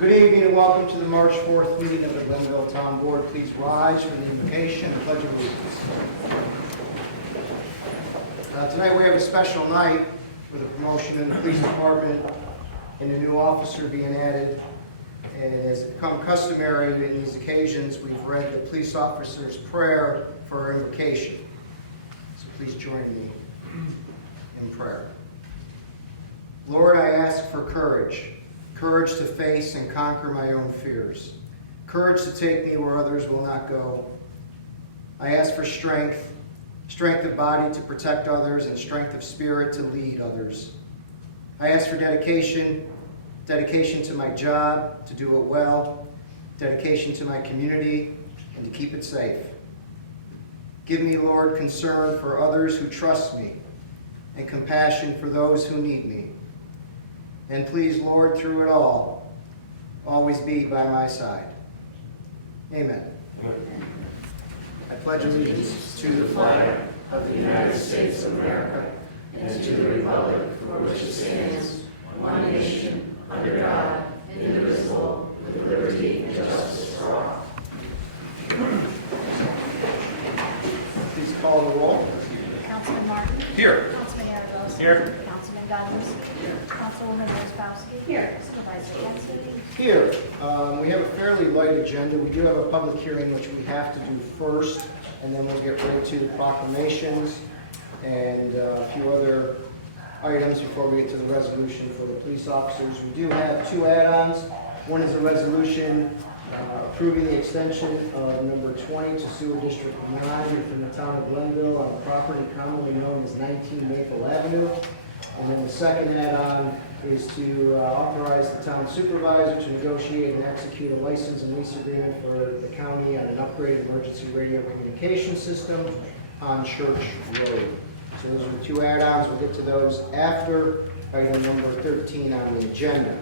Good evening and welcome to the March 4th meeting of the Glenville Town Board. Please rise for the invocation and pledge of allegiance. Tonight we have a special night with a promotion in the police department and a new officer being added. And as become customary in these occasions, we've read the police officer's prayer for our invocation. So please join me in prayer. Lord, I ask for courage. Courage to face and conquer my own fears. Courage to take me where others will not go. I ask for strength, strength of body to protect others and strength of spirit to lead others. I ask for dedication to my job, to do it well, dedication to my community, and to keep it safe. Give me, Lord, concern for others who trust me and compassion for those who need me. And please, Lord, through it all, always be by my side. Amen. I pledge allegiance to the flag of the United States of America and to the republic for which it stands, one nation, under God, indivisible, with liberty and justice for all. Please call the roll. Councilman Martin? Here. Councilman Aragosa? Here. Councilman Gunners? Here. Councilwoman Rosbowski? Here. Supervisor Yensley? Here, we have a fairly light agenda. We do have a public hearing which we have to do first, and then we'll get right to the proclamations and a few other items before we get to the resolution for the police officers. We do have two add-ons. One is a resolution approving the extension of number 20 to Sewer District 9 within the town of Glenville on a property commonly known as 19 Maple Avenue. And then the second add-on is to authorize the town supervisor to negotiate and execute a license and lease agreement for the county on an upgraded emergency radio communication system on Church Road. So those are the two add-ons. We'll get to those after item number 13 on the agenda.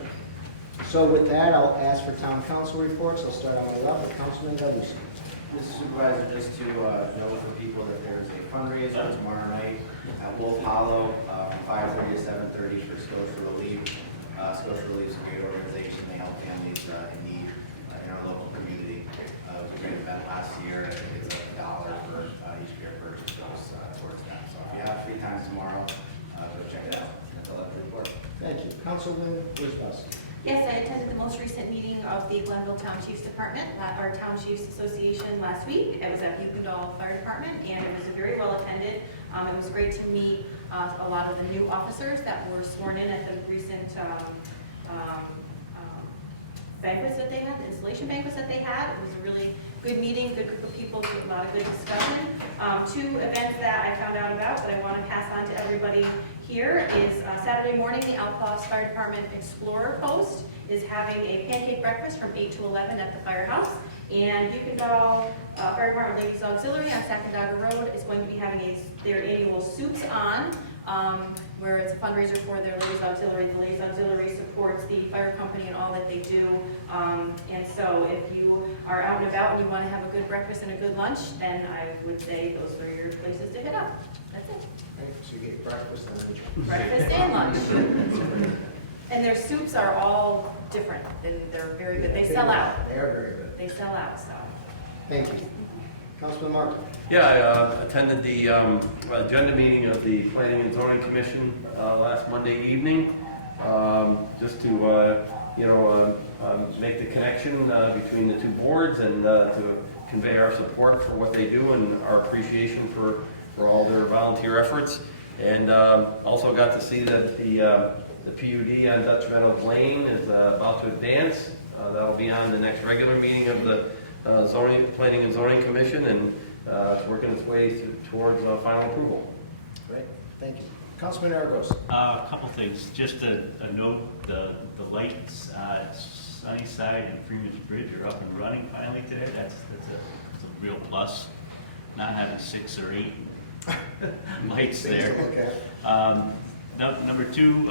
So with that, I'll ask for town council reports. I'll start on my left with Councilman Galusi. Mr. Supervisor, just to know for people that there's a fundraiser tomorrow night at Wolf Hollow from 5:30 to 7:30 for Scotia Relief. Scotia Relief is a great organization. They help families in need in our local community. It was a great event last year. I think it's $1 for each beer purchase goes towards that. So if you have free time tomorrow, go check it out. That's all I have to report. Thank you. Councilman Rosbowski. Yes, I attended the most recent meeting of the Glenville Town Chiefs Department, or Town Chiefs Association last week. It was at Yukondall Fire Department, and it was very well attended. It was great to meet a lot of the new officers that were sworn in at the recent banquets that they had, the installation banquets that they had. It was a really good meeting, good group of people, a lot of good discussion. Two events that I found out about that I want to pass on to everybody here is Saturday morning, the Outlaws Fire Department Explorer Post is having a pancake breakfast from 8 to 11 at the firehouse. And Yukondall Fire Department Ladies Auxiliary on Sacandaga Road is going to be having their annual Soups On, where it's a fundraiser for their Ladies Auxiliary. The Ladies Auxiliary supports the fire company and all that they do. And so if you are out and about and you want to have a good breakfast and a good lunch, then I would say those are your places to hit up. That's it. Okay, so you get breakfast and lunch. Breakfast and lunch. And their soups are all different, and they're very good. They sell out. They are very good. They sell out, so. Thank you. Councilman Martin. Yeah, I attended the agenda meeting of the Planning and Zoning Commission last Monday evening, just to make the connection between the two boards and to convey our support for what they do and our appreciation for all their volunteer efforts. And also got to see that the PUD on Dutch Meadows Lane is about to advance. That'll be on the next regular meeting of the Planning and Zoning Commission, and it's working its way towards final approval. Great, thank you. Councilman Aragosa. A couple things. Just a note, the lights at Sunnyside and Freeman's Bridge are up and running finally today. That's a real plus. Not having 6 or 8 lights there. Number 2,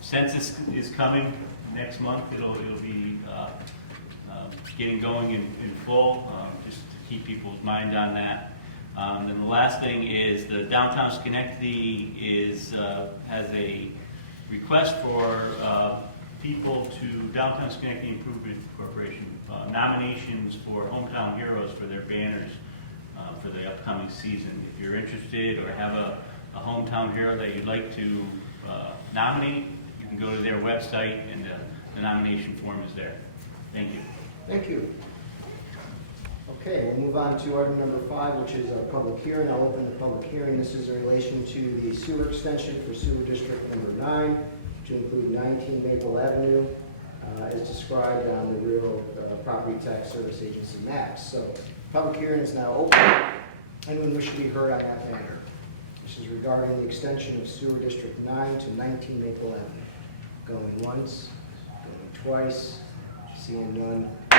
census is coming next month. It'll be getting going in full, just to keep people's mind on that. And the last thing is the Downtown Schenectady has a request for people to Downtown Schenectady Improvement Corporation nominations for hometown heroes for their banners for the upcoming season. If you're interested or have a hometown hero that you'd like to nominate, you can go to their website and the nomination form is there. Thank you. Thank you. Okay, we'll move on to item number 5, which is a public hearing. I'll open the public hearing. This is in relation to the sewer extension for sewer district number 9, to include 19 Maple Avenue, as described on the real property tax service agency maps. So, public hearing is now open. Anyone wish to be heard on that matter? This is regarding the extension of sewer district 9 to 19 Maple Avenue. Going once, going twice, seeing none. The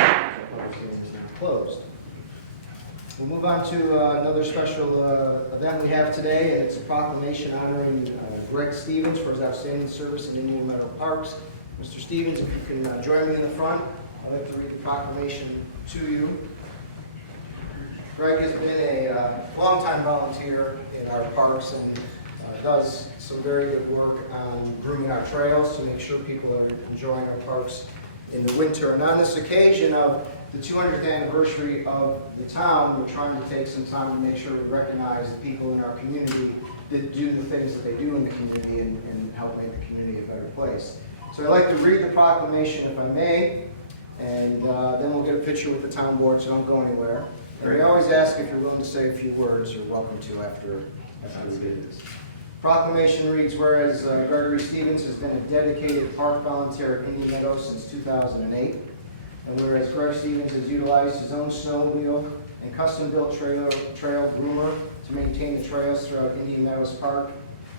public hearing is now closed. We'll move on to another special event we have today, and it's a proclamation honoring Greg Stevens for his outstanding service in Indian Meadow Parks. Mr. Stevens, if you can join me in the front, I'd like to read the proclamation to you. Greg has been a longtime volunteer in our parks and does some very good work on grooming our trails to make sure people are enjoying our parks in the winter. And on this occasion of the 200th anniversary of the town, we're trying to take some time to make sure we recognize the people in our community that do the things that they do in the community and help make the community a better place. So I'd like to read the proclamation, if I may, and then we'll get a picture with the town board, so don't go anywhere. And we always ask if you're willing to say a few words, you're welcome to after we read this. Proclamation reads, whereas Gregory Stevens has been a dedicated park volunteer at Indian Meadows since 2008, and whereas Greg Stevens has utilized his own snowmobile and custom-built trail groomer to maintain the trails throughout Indian Meadows Park,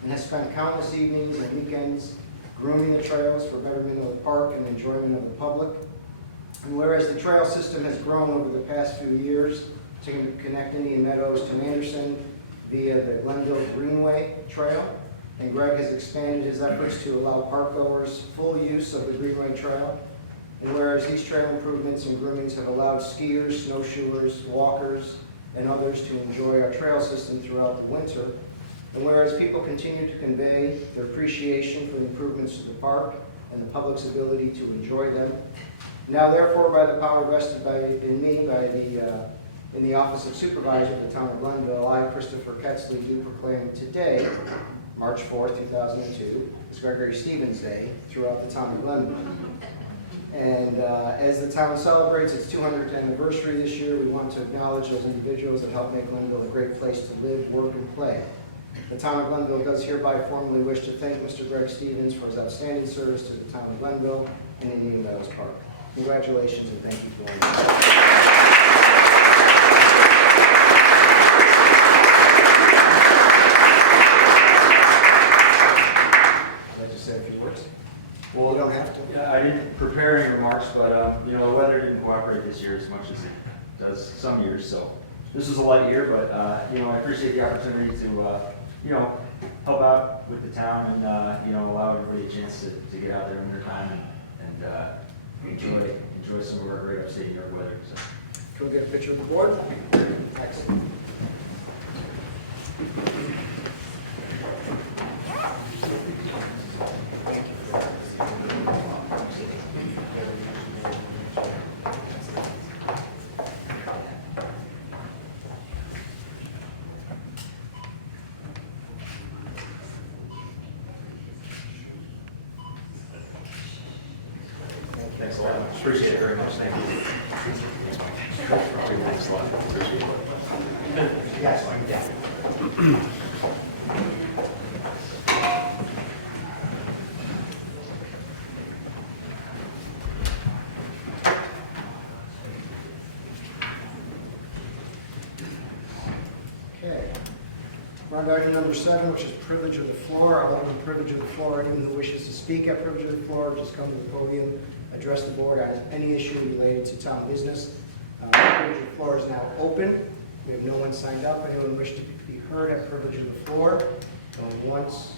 and has spent countless evenings and weekends grooming the trails for betterment of the park and enjoyment of the public. And whereas the trail system has grown over the past few years to connect Indian Meadows to Anderson via the Glenville Greenway Trail, and Greg has expanded his efforts to allow parkgoers full use of the Greenway Trail. And whereas these trail improvements and groomings have allowed skiers, snowshoers, walkers, and others to enjoy our trail system throughout the winter, and whereas people continue to convey their appreciation for the improvements to the park and the public's ability to enjoy them, now therefore by the power vested in me in the office of supervisor of the town of Glenville, I, Christopher Ketzley, do proclaim today, March 4th, 2002, as Gregory Stevens Day throughout the town of Glenville. And as the town celebrates its 200th anniversary this year, we want to acknowledge those individuals that help make Glenville a great place to live, work, and play. The town of Glenville does hereby formally wish to thank Mr. Greg Stevens for his outstanding service to the town of Glenville and Indian Meadows Park. Congratulations and thank you for all that. I'd like to say a few words. Well, you don't have to. Yeah, I didn't prepare any remarks, but the weather didn't cooperate this year as much as it does some years. So this was a light year, but I appreciate the opportunity to help out with the town and allow everybody a chance to get out there in winter time and enjoy some of our great upstate New York weather. So. Can we get a picture of the board? Excellent. Thanks a lot. Appreciate it very much. Thank you. Thanks a lot. Appreciate it. Yes, yeah. Okay. We're on to item number 7, which is privilege of the floor. I'll open privilege of the floor. Anyone who wishes to speak at privilege of the floor, just come to the podium, address the board on any issue related to town business. Privilege of the floor is now open. We have no one signed up. Anyone wish to be heard at privilege of the floor? Going once,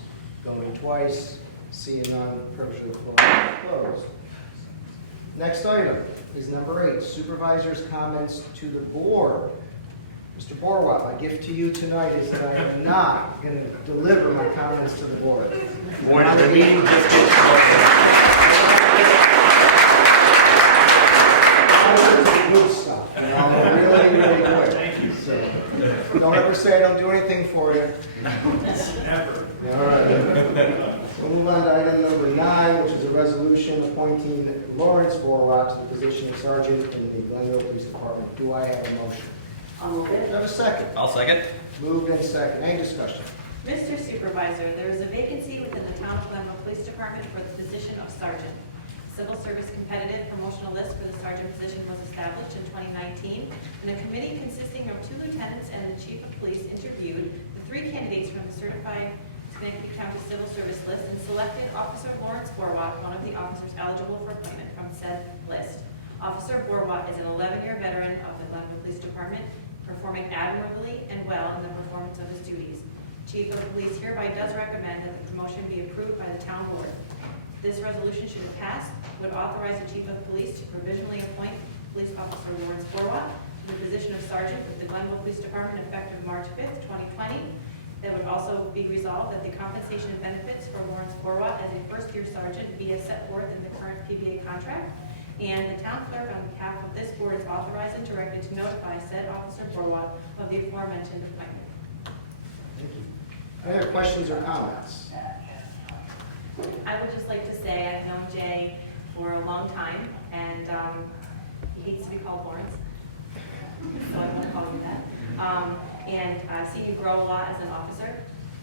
going twice, seeing none, privilege of the floor is closed. Next item is number 8, supervisor's comments to the board. Mr. Borwell, my gift to you tonight is that I am not going to deliver my comments to the board. Morning, the meeting just gets started. stuff. You know, really, really good. Thank you. So, don't ever say I don't do anything for you. Never. All right. We'll move on to item number 9, which is a resolution appointing Lawrence Borwak to the position of sergeant in the Glenville Police Department. Do I have a motion? I'll move Do I it. have a second? I'll second. Moved and second. Any discussion? Mr. Supervisor, there is a vacancy within the Town of Glenville Police Department for the position of sergeant. Civil Service competitive promotional list for the sergeant position was established in 2019, and a committee consisting of 2 lieutenants and the chief of police interviewed the 3 candidates from the certified Schenectady County Civil Service list and selected Officer Lawrence Borwak, one of the officers eligible for appointment from said list. Officer Borwak is an 11-year veteran of the Glenville Police Department, performing admirably and well in the performance of his duties. Chief of Police hereby does recommend that the promotion be approved by the town board. This resolution, should it pass, would authorize the Chief of Police to provisionally appoint Police Officer Lawrence Borwak to the position of sergeant with the Glenville Police Department effective March 5th, 2020. That would also be resolved that the compensation and benefits for Lawrence Borwak as a first-year sergeant be as set forth in the current PBA contract. And the town clerk, on behalf of this board, is authorized and directed to notify said Officer Borwak of the aforementioned appointment. Thank you. Any other questions or comments? I would just like to say I've known Jay for a long time, and he hates to be called Lawrence, so I won't call you that. And I've seen you grow a lot as an officer,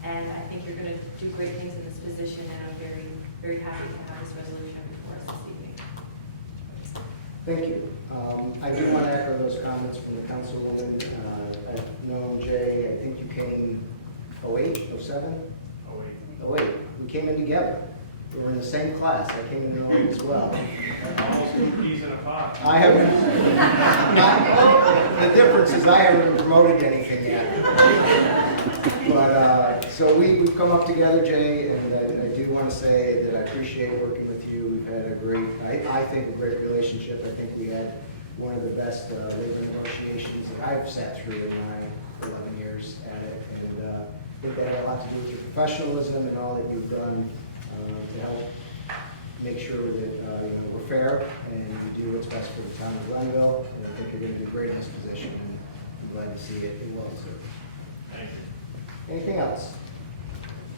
and I think you're going to do great things in this position, and I'm very, very happy to have this resolution before us this evening. Thank you. I do want to echo those comments from the councilwoman. I've known Jay, I think you came 08, 07? 08. We came in together. We were in the same class. I came in 08 as well. Almost 2 peas in a pod. I haven't, the difference is I haven't been promoted to anything yet. But, so we've come up together, Jay, and I do want to say that I appreciate working with you. We've had a great, I think, a great relationship. I think we had one of the best labor negotiations that I've sat through in my 11 years at it. And I think that had a lot to do with your professionalism and all that you've done to help make sure that we're fair and we do what's best for the town of Glenville. And I think you're going to do great in this position, and I'm glad to see it. It well deserved. Thank you. Anything else?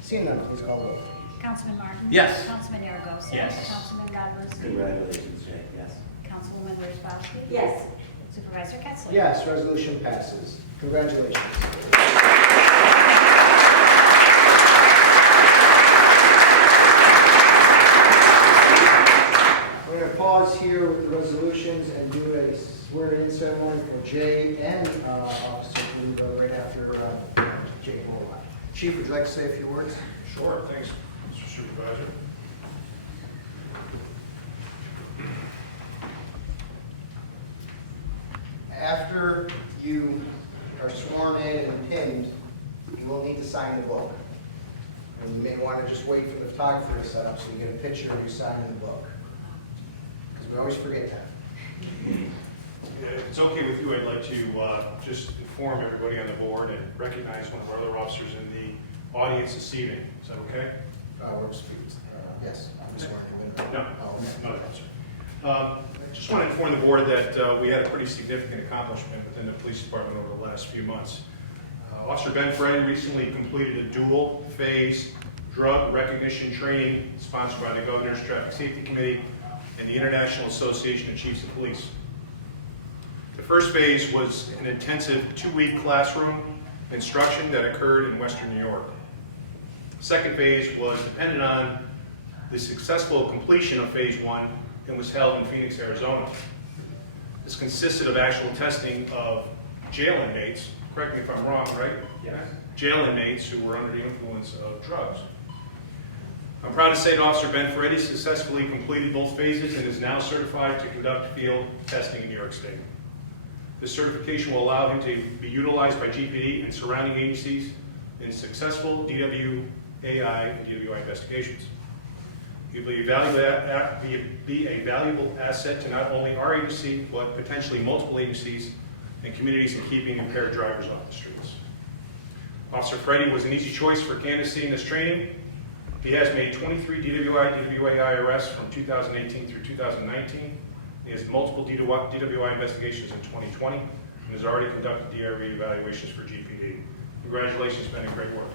Seeing none, please call the roll. Councilman Martin? Yes. Councilman Aragosa? Yes. Councilman Godlewski? Congratulations, Jay, yes. Councilwoman Wozzachowski? Yes. Supervisor Ketzler? Yes, resolution passes. Congratulations. We're going to pause here with the resolutions and do a swearing-in ceremony for Jay and Officer Blue right after Jay Borwak. Chief, would you like to say a few words? Sure, thanks, Mr. Supervisor. After you are sworn in and pinned, you will need to sign the book. And you may want to just wait for the photographer to set up so you get a picture of you signing the book. Because we always forget that. If it's okay with you, I'd like to just inform everybody on the board and recognize one of our other officers in the audience this evening. Is that okay? Yes, I'm sworn in. No, Oh, okay. not an officer. I just want to inform the board that we had a pretty significant accomplishment within the police department over the last few months. Officer Ben Freddy recently completed a dual-phase drug recognition training sponsored by the Governor's Traffic Safety Committee and the International Association of Chiefs of Police. The first phase was an intensive 2-week classroom instruction that occurred in Western New York. The second phase was dependent on the successful completion of phase 1 and was held in Phoenix, Arizona. This consisted of actual testing of jail inmates, correct me if I'm wrong, right? Yes. Jail inmates who were under the influence of drugs. I'm proud to say that Officer Ben Ferretti successfully completed both phases and is now certified to conduct field testing in New York State. This certification will allow him to be utilized by GPD and surrounding agencies in successful DWAI and DWI investigations. He will be a valuable asset to not only our agency, but potentially multiple agencies and communities in keeping impaired drivers off the streets. Officer Freddy was an easy choice for candidacy in this training. He has made 23 DWI, DWAI arrests from 2018 through 2019, He has multiple DWI investigations in 2020 and has already conducted DRE evaluations for GPD. Congratulations, Ben, and great work.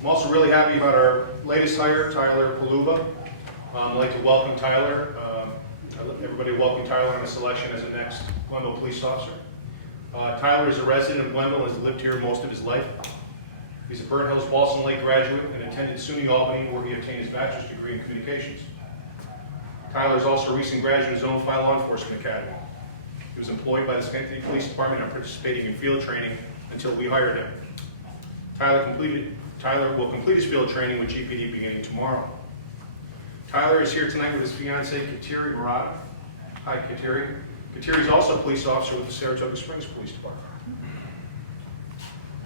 I'm also really happy about our latest hire, Tyler Paluba. I'd like to welcome Tyler. Everybody welcome Tyler on the selection as the next Glenville police officer. Tyler is a resident of Glenville and has lived here most of his life. He's a Burnt Hills Walson Lake graduate and attended SUNY Albany, where he obtained his bachelor's degree in communications. Tyler is also a recent graduate of his own Fire Law Enforcement Academy. He was employed by the Schenectady Police Department and participating in field training until we hired him. Tyler will complete his field training with GPD beginning tomorrow. Tyler is here tonight with his fiancee, Kateri Murata. Hi, Kateri. Kateri is also a police officer with the Saratoga Springs Police Department.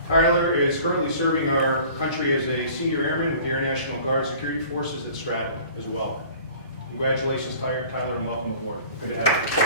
Tyler is currently serving our country as a senior airman with the Air National Guard Security Forces at Stratton as well. Congratulations, Tyler, and welcome aboard. Good to have you.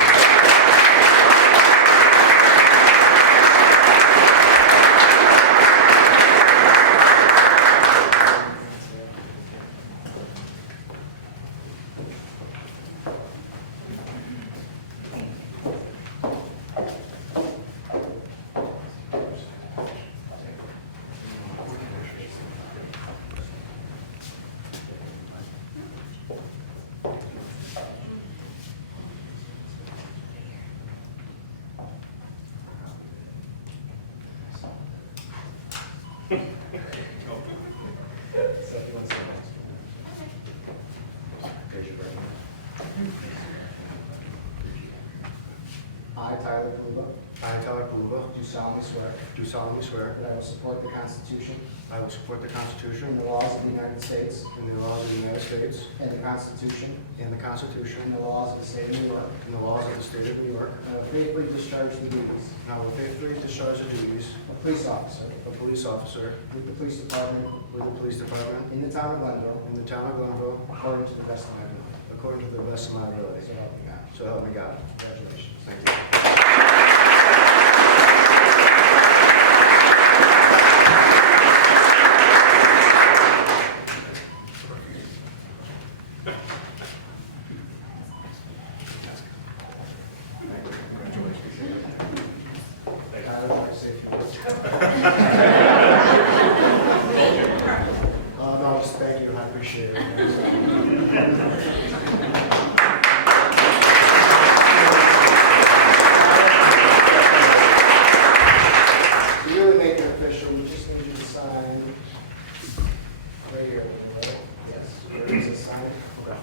I, Tyler Paluba, I, Tyler Paluba, do solemnly swear do solemnly swear that I will support the Constitution I will support the and Constitution the laws of the United States and the laws of the United States and the Constitution and the Constitution and the laws of the state of New York, and the laws of the state of New York, and I will faithfully discharge the duties and I will faithfully discharge the duties of police officer of police officer with the police department with the police department in the town of Glenville in the town of Glenville according to the best of my ability. according to the best of my ability. So help me God. So help me God. Congratulations. Thank you. Tyler, drive safely. No, just thank you. I appreciate it. To really make it official, we just need you to sign right here, right? Yes. Where is it signed? Okay.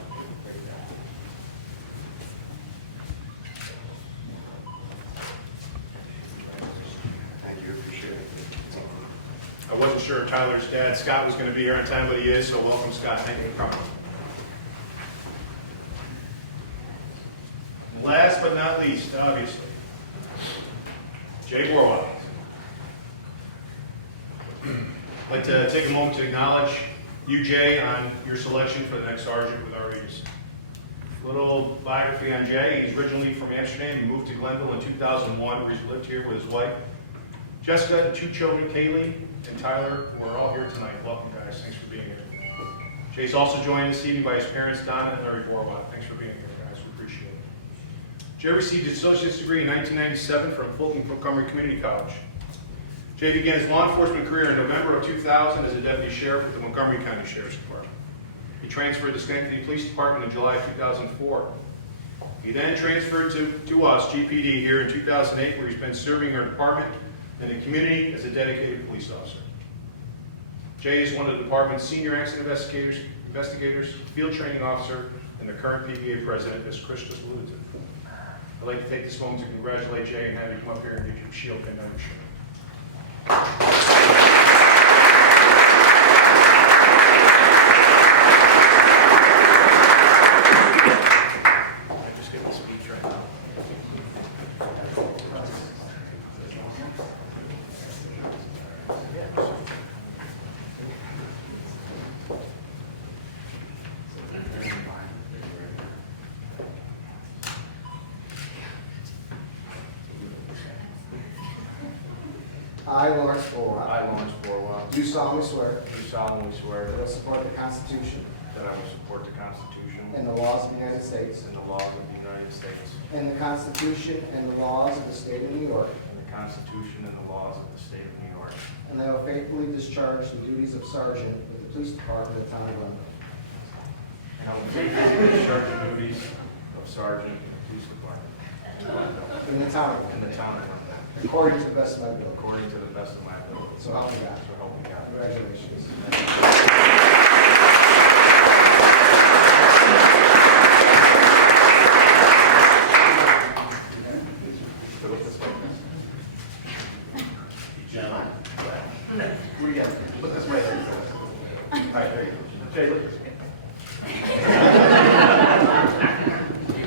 Thank you. Appreciate it. I wasn't sure Tyler's dad, Scott, was going to be here on time, but he is, so welcome, Scott. Thank you for coming. Last but not least, obviously, Jay Borwell. I'd like to take a moment to acknowledge you, Jay, on your selection for the next sergeant with our agency. Little biography on Jay. He's originally from Amsterdam. He moved to Glenville in 2001, where he's lived here with his wife, Jessica, and 2 children, Kaylee and Tyler, who are all here tonight. Welcome, guys. Thanks for being here. Jay's also joined this evening by his parents, Donna and Larry Borwell. Thanks for being here, guys. We appreciate it. Jay received his associate's degree in 1997 from Fulton Montgomery Community College. Jay began his law enforcement career in November of 2000 as a deputy sheriff with the Montgomery County Sheriff's Department. He transferred to Schenectady Police Department in July of 2004. He then transferred to us, GPD, here in 2008, where he's been serving our department and the community as a dedicated police officer. Jay is one of the department's senior accident investigators, field training officer, and the current PBA president, as Chris just alluded to. I'd like to take this moment to congratulate Jay and have you come up here and get your shield pinned on your shirt. I just give a speech right now. I, Lawrence Fullwiler, I, Lawrence Borwell, do solemnly swear do solemnly swear that I will support the Constitution that I will support the Constitution and the laws of the United States and the laws of the United States and the Constitution and the laws of the State of New York, and the Constitution and the laws of the State of New York, and that I will faithfully discharge the duties of sergeant with the Police Department of the Town of London, and I will faithfully discharge the duties of Sergeant in the Police Department in the town of in London, the town of London, according to the best of my ability. according to the best of my ability. So help me God. So help me God. Congratulations. So look this way. John. Who do you have? Look this way. All right, there you go. Jay, look this way.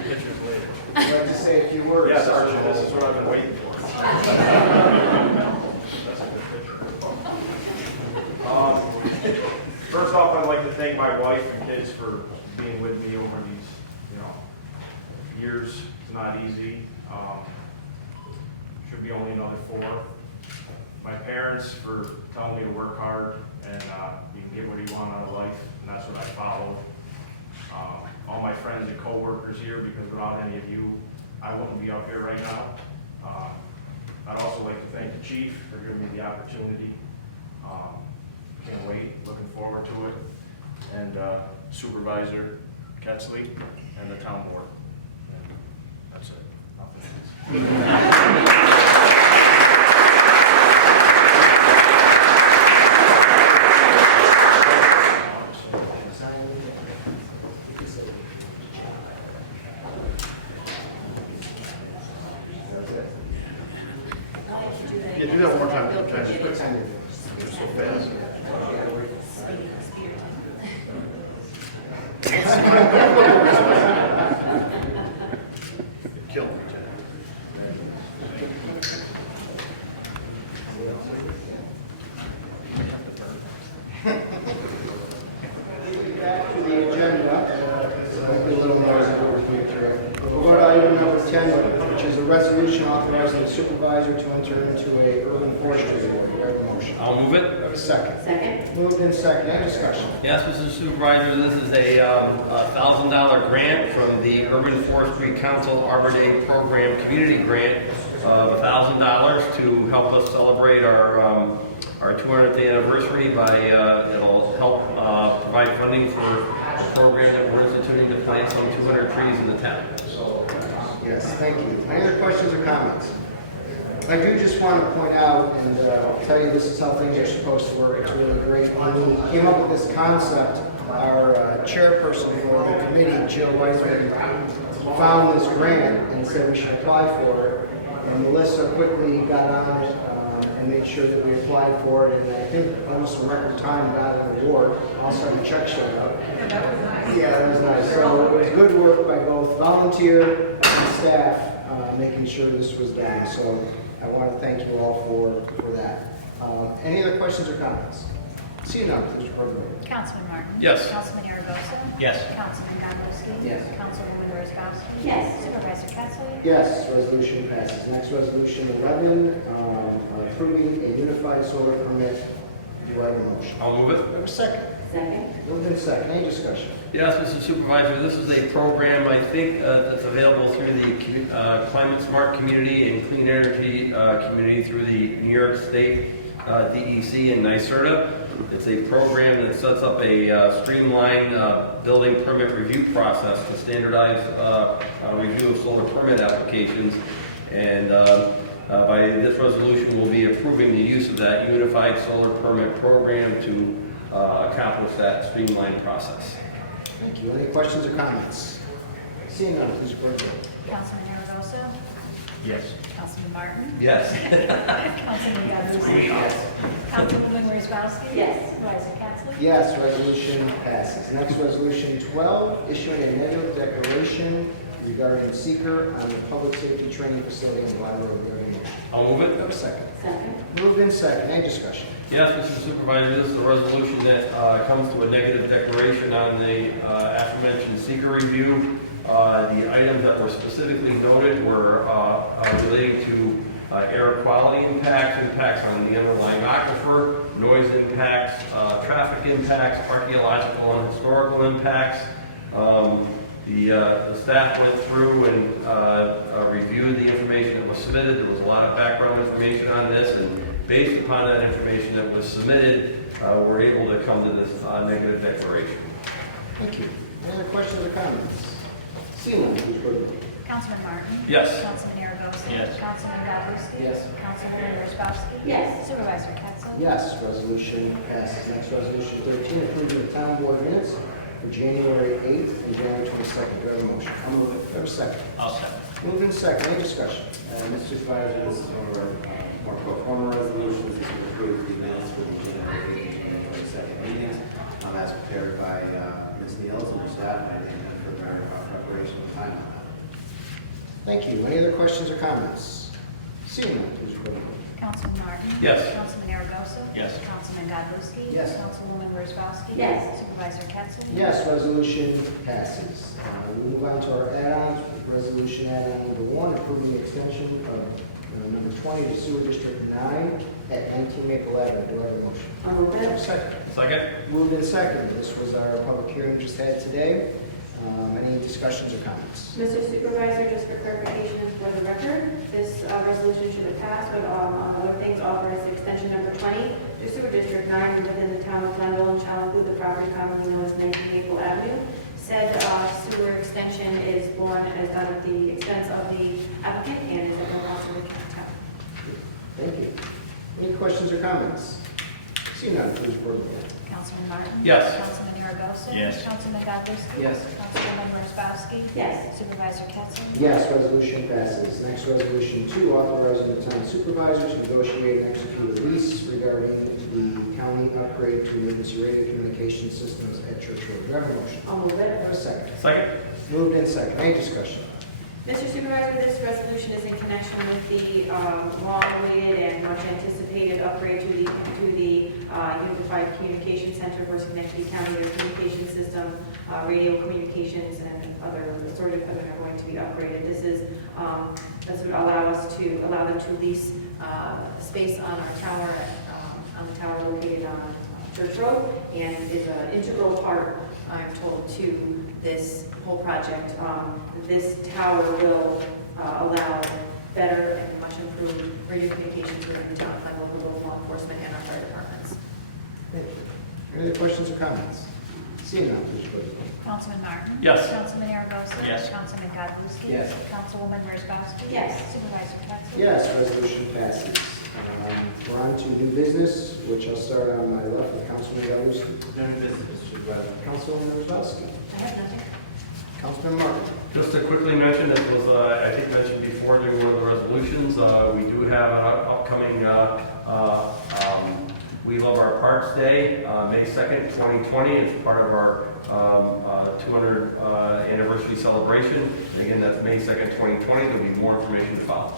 Pictures later. I'd like to say a few words. Yes, Sergeant, this is what I've been waiting for. That's a good picture. First off, I'd like to thank my wife and kids for being with me over these, years. It's not easy. Should be only another 4. My parents for telling me to work hard and you can get what you want out of life, and that's what I followed. All my friends and coworkers here, because without any of you, I wouldn't be up here right now. I'd also like to thank the chief for giving me the opportunity. Can't wait, looking forward to it. And Supervisor Ketzley and the town board. And that's it. Nothing else. Yeah, do that one more time. Just put time in. You're so fast. Kill me, Back to the agenda. Might be a little noisy over here. We'll go to item number 10, which is a resolution authorizing the supervisor to enter into a urban forestry agreement. Do I have a motion? I'll move it. Do I have a second? Second. Moved in second. Any discussion? Yes, Mr. Supervisor, this is a $1,000 grant from the Urban Forestry Council Arbor Day Program Community Grant of $1,000 to help us celebrate our 200th anniversary by, it'll help provide funding for a program that we're instituting to plant some 200 trees in the town. Yes, thank you. Any other questions or comments? I do just want to point out and tell you this is how things are supposed to work. It's really great. When we came up with this concept, our chairperson for the committee, Jill Weisman, found this grant and said we should apply for it. And Melissa quickly got on it and made sure that we applied for it. And I think almost in record time got an award. Also, the check showed up. Yeah, that was nice. So it was good work by both volunteer and staff making sure this was done. So I want to thank you all for that. Any other questions or comments? See you now, please report the vote. Councilman Martin? Yes. Councilman Aragosa? Yes. Councilman Gondowski? Yes. Councilwoman Wozzachowski? Yes. Supervisor Ketzley? Yes, resolution passes. Next resolution 11, approving a unified solar permit. Do I have a motion? I'll move it. Do I have a second? Second. Moved in second. Any discussion? Yes, Mr. Supervisor, this is a program, I think, that's available through the Climate Smart Community and Clean Energy Community through the New York State DEC and NYSERDA. It's a program that sets up a streamlined building permit review process to standardize review of solar permit applications. And by this resolution, we'll be approving the use of that unified solar permit program to accomplish that streamlined process. Thank you. Any questions or comments? Seeing none, please report the vote. Councilman Aragosa? Yes. Councilman Martin? Yes. Councilman Gondowski? Yes. Councilwoman Wozzachowski? Yes. Supervisor Ketzley? Yes, resolution passes. Next, resolution 12, issuing a negative declaration regarding seeker on the public safety training facility in Water Road. Do I have a motion? I'll move Do I it. have a second? Second. Moved in second. Any discussion? Yes, Mr. Supervisor, this is a resolution that comes to a negative declaration on the aforementioned seeker review. The items that were specifically noted were relating to air quality impacts on the underlying aquifer, noise impacts, traffic impacts, archaeological and historical impacts. The staff went through and reviewed the information that was submitted. There was a lot of background information on this, and based upon that information that was submitted, we're able to come to this negative declaration. Thank you. Any other questions or comments? Seeing none, please vote. Councilman Martin? Yes. Councilman Aragosa? Yes. Councilman Godlewski? Yes. Councilwoman Wozzachowski? Yes. Supervisor Ketzel? Yes, resolution passes. Next, resolution 13, approving the town board minutes for January 8th and January 22nd. Do I have a motion? I'll move it. Do I have a second? I'll second. Moved in second. Any discussion? Mr. Supervisor, this is one of our more pro forma resolutions. This will approve the minutes for the January 8th and January 22nd meetings, as prepared by Ms. Niels and her staff. I thank them for their preparation and time on that. Thank you. Any other questions or comments? Seeing none, please vote. Councilman Martin? Yes. Councilman Aragosa? Yes. Councilman Godlewski? Yes. Councilwoman Wozzachowski? Yes. Supervisor Ketzel? Yes, resolution passes. We move on to our add-ons. Resolution add-on number 1, approving the extension of number 20 to Sewer District 9 at 19 Maple Avenue. Do I have a motion? I'll move Do I have a it. second? Second? Moved in second. This was our public hearing we just had today. Any discussions or comments? Mr. Supervisor, just for clarification and for the record, this resolution should have passed, but among other things, authorize extension number 20 to Sewer District 9 within the town of Glenville and shall include the property commonly known as 19 Maple Avenue. Said sewer extension is borne and is done at the expense of the applicant and is at no cost to the town. Thank you. Any questions or comments? Seeing none, please vote. Councilman Martin? Yes. Councilman Aragosa? Yes. Councilman Godlewski? Yes. Councilwoman Wozzachowski? Yes. Supervisor Ketzel? Yes, resolution passes. Next, resolution 2, authorizing the town supervisor to negotiate and execute a lease regarding the county upgrade to emergency radio communication systems at Church Road. Do I have a motion? I'll move Do I it. have a second? Second? Moved in second. Any discussion? Mr. Supervisor, this resolution is in connection with the long-awaited and much-anticipated upgrade to the Unified Communication Center for Schenectady County. Their communication system, radio communications, and other sort of equipment are going to be upgraded. This would allow them to lease space on our tower, on the tower located on Church Road, and is an integral part, I'm told, to this whole project. This tower will allow better and much improved radio communications within the town of Glenville for both law enforcement and our fire departments. Thank you. Any other questions or comments? Seeing none, please vote. Councilman Martin? Yes. Councilman Aragosa? Yes. Councilman Godlewski? Yes. Councilwoman Wozzachowski? Yes. Supervisor Ketzel? Yes, resolution passes. We're on to new business, which I'll start on my left with Councilman Gallucci. No new business, Mr. Supervisor. Councilwoman Wozzachowski. I have nothing. Councilman Martin. Just to quickly mention, as was, I think, mentioned before during one of the resolutions, we do have an upcoming We Love Our Parks Day, May 2nd, 2020. It's part of our 200 anniversary celebration. And again, that's May 2nd, 2020. There'll be more information to follow.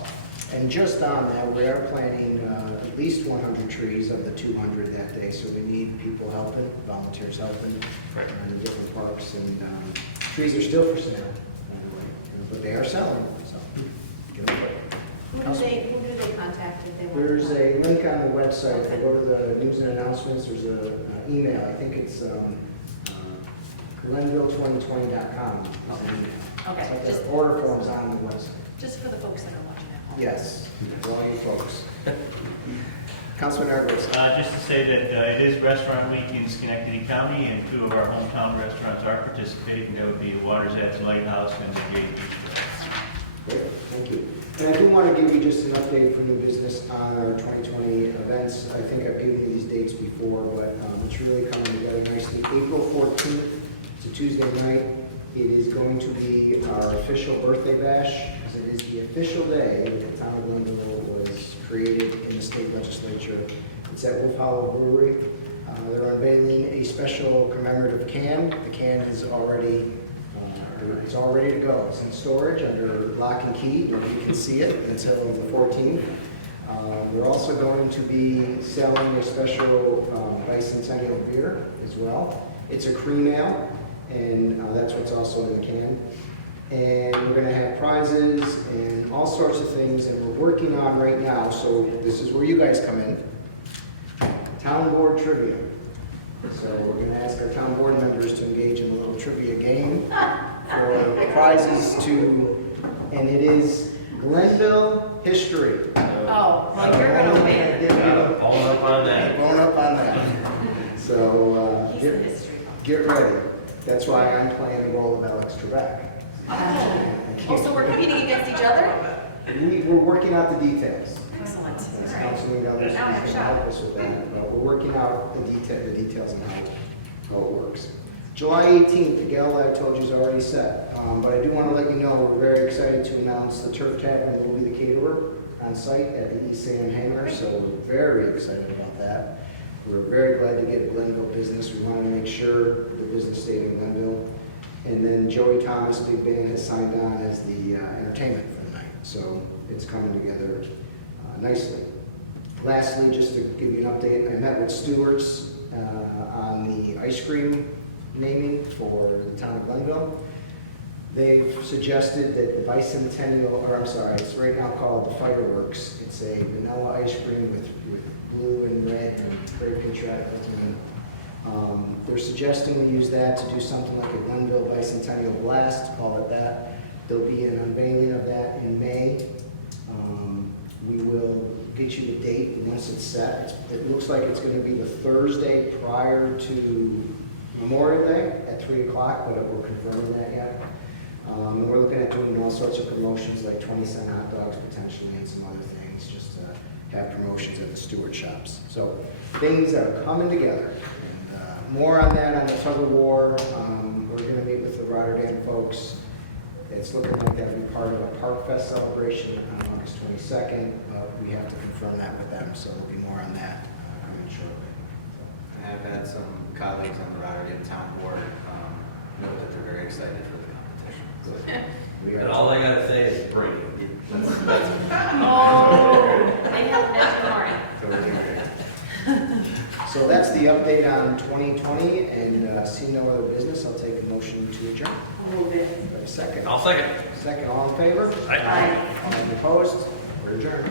And just on that, we are planting at least 100 trees of the 200 that day, so we need people helping, volunteers helping in the different parks, and trees are still for sale, by the way, but they are selling, so get them. Who do they contact if they want? There's a link on the website. If you go to the news and announcements, there's an email. I think it's Glenville2020.com. Okay, It's just, like the order forms on the website. just for the folks that are watching at home. Yes, for all you folks. Councilman Aragosa. Just to say that it is Restaurant Week in Schenectady County, and two of our hometown restaurants are participating. That would be the Waters Edge Lighthouse and the Gate Beach Grill. Great, thank you. And I do want to give you just an update for new business on our 2020 events. I think I've given you these dates before, but it's really coming together nicely. April 14th, it's a Tuesday night. It is going to be our official birthday bash, because it is the official day that the town of Glenville was created in the state legislature. It's at Wolf Hollow Brewery. They're unveiling a special commemorative can. The can is already it's all ready to go. It's in storage under lock and key. Nobody can see it until the 14th. We're also going to be selling a special bicentennial beer as well. It's a cream ale, and that's what's also in the can. and we're gonna have prizes and all sorts of things, and we're working on right now, so this is where you guys come in, town board trivia. So we're gonna ask our town board members to engage in a little trivia game for prizes to, and it is Glenville history. Oh, well, you're gonna win. Following up on that. Going up on that. So, He's the history. get ready. That's why I'm playing the role of Alex Trebek. Oh, so we're competing against each other? We're working out the details. Excellent. As All right. Councilman Governor's Now I have a going to shot. help us with that, but we're working out the details on how it works. July 18th, the gala I told you is already set, but I do want to let you know we're very excited to announce the Turf Tavern will be the caterer on site at the East Sam Hangar, so we're very excited about that. We're very glad to get a Glenville business. We wanted to make sure the business stayed in Glenville. And then Joey Thomas, Big Band, has signed on as the entertainment for the night, so it's coming together nicely. Lastly, just to give you an update, I met with Stewart's on the ice cream naming for the town of Glenville. They've suggested that the bicentennial, or I'm sorry, it's right now called the Fireworks. It's a vanilla ice cream with blue and red and very patriotic. They're suggesting we use that to do something like a Glenville Bicentennial Blast, call it that. There'll be an unveiling of that in May. We will get you the date once it's set. It looks like it's going to be the Thursday prior to Memorial Day at 3 o'clock, but we're confirming that yet. And we're looking at doing all sorts of promotions like 20-cent hot dogs potentially and some other things, just to have promotions at the Stewart shops. So things are coming together. And more on that on the tug of war. We're going to meet with the Rotterdam folks. It's looking like that'll be part of a Park Fest celebration on August 22nd, but we have to confirm that with them, so there'll be more on that coming shortly. I've had some colleagues on the Rotterdam Town Board know that they're very excited for the competition. We And are all I gotta say is bring it. Oh, they have that tomorrow. So that's the update on 2020, and see no other business, I'll take a motion to adjourn. Move it. Do I have a second? I'll second. Second, all in favor? Aye. All opposed? We're adjourned.